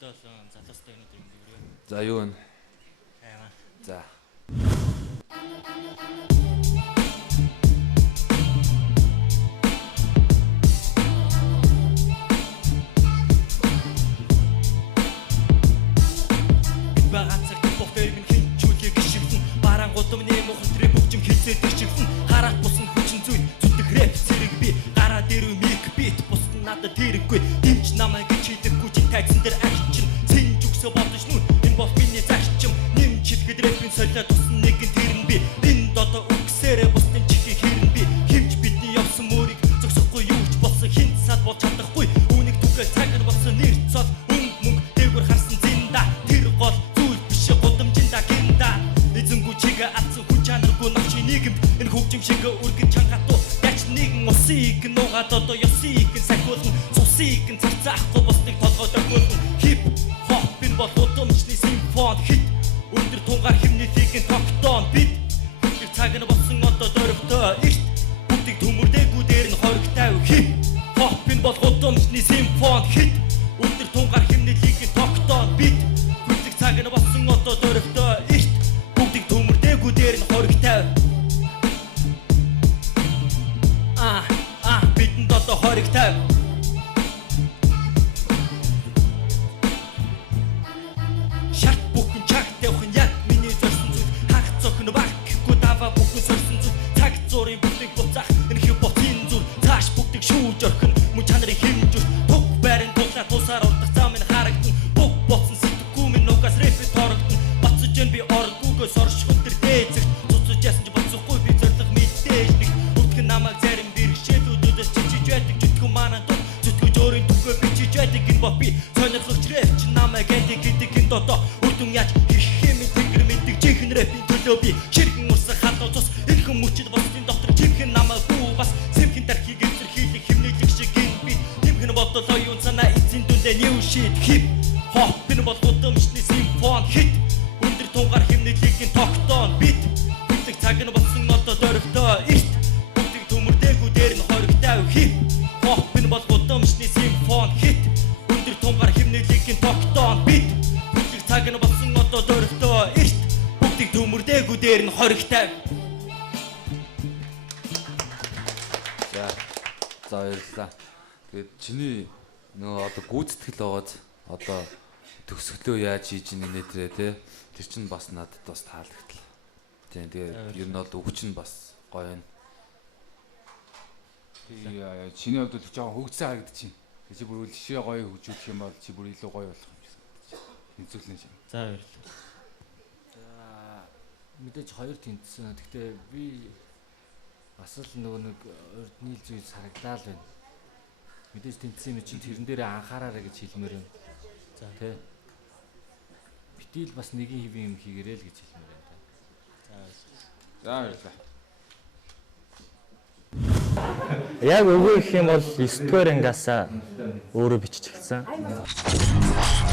өглөө болон залуустай өнөдөр ингэвэрээ. За юу вэ? Аймаа. За. Багацаг бохтой минь хинчүүлээ гიშгэн барангуудам нэм ухтрээ бүгжим хилцээд гიშгэн харах бусан хүчин зүйл зүтг рэп зэрэг би гараа дээр мик бит бус надад тэрэггүй дэмж намайг гэж хийдэггүй чи тайцсан дээр агчин сэнж өгсө бодож нүн энэ бол миний зарчим нэм чилгэд рэпийн солио тусан нэгэн тэрэн би энэ дото үгсээрээ бусдын чихийг хэрэн би хэмж бидний явсан мөрийг зогсохгүй юу ч болсон хинт сад бол чадахгүй үүнийг түгээл цаг нь болсон нэр цол мөнгө дээгүр харсан зинда тэр гол гудамжинда гинда эзэнгүү чигээ атсан хүн чанаргүй навчи нийгэмд энэ хөгжим шиг үргэн чангатуу дач нэгэн усыг нуугаад одоо ёсыг сахиулна цусыг царцаахгүй бусдыг толгойд өгүүлнэ хип хоп энэ бол удамжны симфон хит өндөр тунгаар химнэлийг тогтоон бид бүгд цаг нь болсон одоо дөрөвтөө эрт бүгдийг төмөрдөөгүй дээр нь хоригтай хип хоп энэ бол удамжны симфон хит өндөр тунгаар химнэлийг тогтоон бид цаг нь болсон одоо дөрөвтөө эрт бүгдийг төмөрдөөгүй дээр нь хоригтай бидэнд одоо хоригтай шарт бүхэн чагт явах нь яг миний зорьсон зүйл хаг цохин багхгүй даваа бүхэн сорьсон зүйл цаг зургийн бүгдийг буцаах энэ хип хопын зүйл цааш бүгдийг шүүж орхин мөн чанарыг хэмж өс туг байрын тулаа тусаар урдах зам нь харагдан бүх боцсон нугас рэпэ торогдсон бацж эн би оргүйгөөс оршихын тэр дээзэгт цуцж яасан ч боцохгүй би зориг мэдээж нэг өтгөн намайг зарим бэрхшээлүүдээс чичиж байдаг зүтгэн манаа дот зүтгэж өөрийн түгөө бичиж байдаг энэ бопи сонирхогч рэп чи намайг гэдэг энэ дото үрдүн яаж хийх юм тэнгэр мэддэг чихэн рэпийн төлөө би ширгэн усах хатуу цус ирхэн мөчд боцын доктор чихэн намайг бүү бас сэвхэн тархийг илэрхийлэх химнэлэг шиг энэ би тэмхэн бодлоо юун санаа эцэн дүндээ new shit hip hop энэ бол удамжны симфон хит өндөр тунгаар химнэлийг тогтоон бид бүгд цаг нь болсон одоо дөрөвтөө эрт бүгдийг төмөрдөөгүй дээр нь хоригтай хип хоп энэ бол удамжны симфон хит өндөр тунгаар химнэлийг тогтоон бид бүгд цаг нь болсон одоо дөрөвтөө эрт бүгдийг төмөрдөөгүй дээр нь хоригтай. За баярлалаа. Тэгээд чиний нөгөө одоо гүйцэтгэл байгаад одоо төгсгөлөө яаж хийж ийн нэтэрээ те тэр чинь бас надад бас таалагдлаа. Тийм тэгээ ер нь бол өгч нь бас гоё юм. Тэгээ чиний хувьд л жоохон хөгжсөн харагдчих. Чи бүр жишээ гоё хөгжүүлэх юм бол чи бүр илүү гоё болох юм шиг санагдчих. Тэнцвэрлэн шиг. За баярлалаа. За мэдээж хоёр тэнцсэн. Гэхдээ би бас л нөгөө нэг урд нийл зүйлс харагдлаа л байна. Мэдээж тэнцсэн юм чинь тэрэн дээрээ анхаараарай гэж хэлмээр байна. За тий. Битэл бас нэгэн хэвэн юм хийгэрэй л гэж хэлмээр байна. За баярлалаа. Яг өгөө гэх юм бол 9 дугаар ангиасаа өөрөө бичиж эхэлсэн.